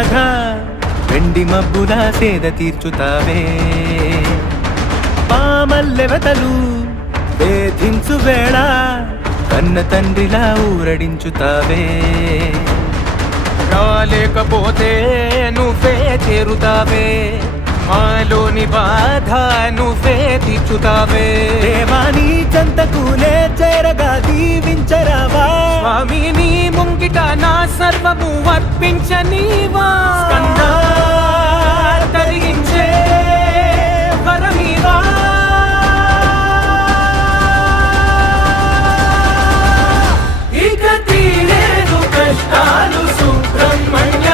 రాధా వెండి మబ్బుల సేద తీర్చుతావే పామల్లెవతలు వేధించు వేళ కన్న తండ్రిలా ఊరడించుతావే రాలేకపోతే నువ్వే చేరుతావే మాలోని బాధ నువ్వే తీర్చుతావే దేవాని చెంతకునే చేరగా దీవించరావా స్వామి నీ ముంగిట నా సర్వము అర్పించనీవా స్కందా తరించే వరమీవా ఇక తీరేను కష్టాలు సుబ్రహ్మణ్య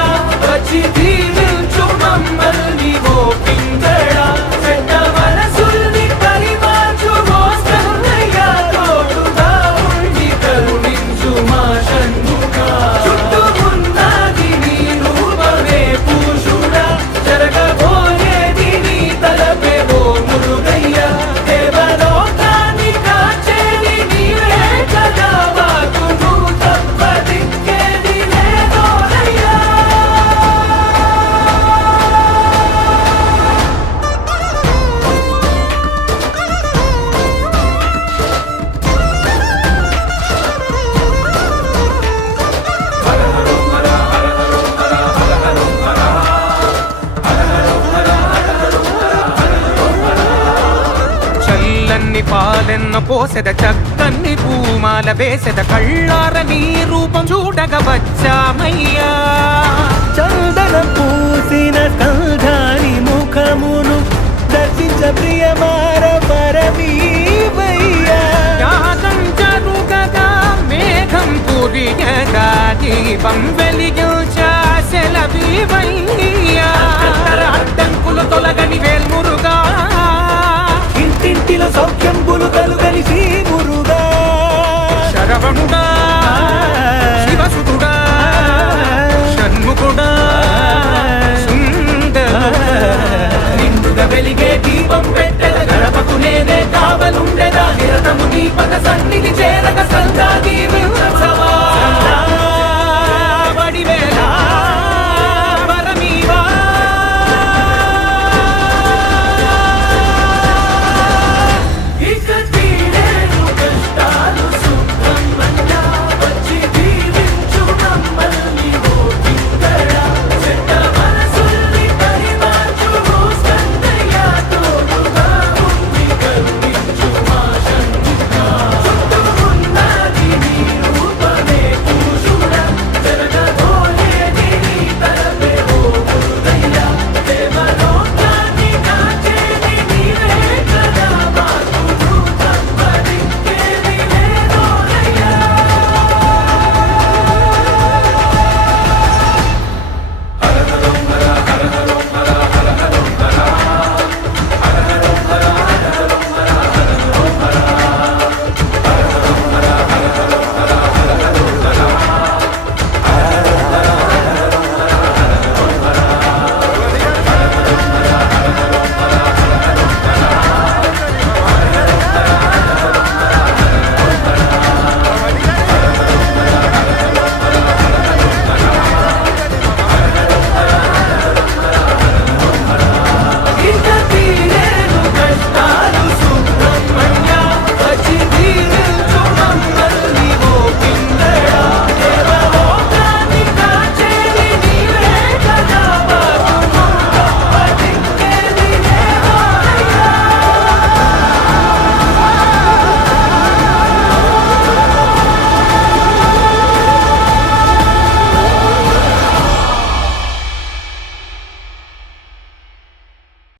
వచ్చి దీవించు మమ్మల్ని ఓ పింగళ చెడ్డ మనసుల్ని పరిమార్చు ఓ స్కందయ్య తోడుగా ఉండి కరుణించు మా షణ్ముఖ చుట్టూ ఉన్నది నీ రూపమే పూషుడా జరగబోయేది నీ తలపే ఓ మురుగయ్య దేవలోకాన్ని కాచేది నీవే కదా వాకును తప్పదిక్కేది లేదోనయ్యా చల్లని పాలెన్న పోసెద చక్కన్ని పూమాల వేసెద కళ్ళార నీ రూపం చూడగ వచ్చామయ్యా చందన పూసిన స్కంధాని ముఖమును దర్శించ ప్రియమార పరమీవయ్యా యాగం జరుగగా మేఘం పూరియగా దీపం వెలిగించా సెలవీవయ్యా అడ్డంకులు తొలగని వేల్మురుగా ఇంటింటిలో సౌఖ్యంబులు కలుగని శ్రీమురుగా శరవణుడా శివసుతుడా షణ్ముఖుడా నిండుగా వెలిగే దీపం పెట్టెద గడపకు నేనే కావలుండెదా నిరతము నీ పద సన్నిధి చేరగ సందా దీవించ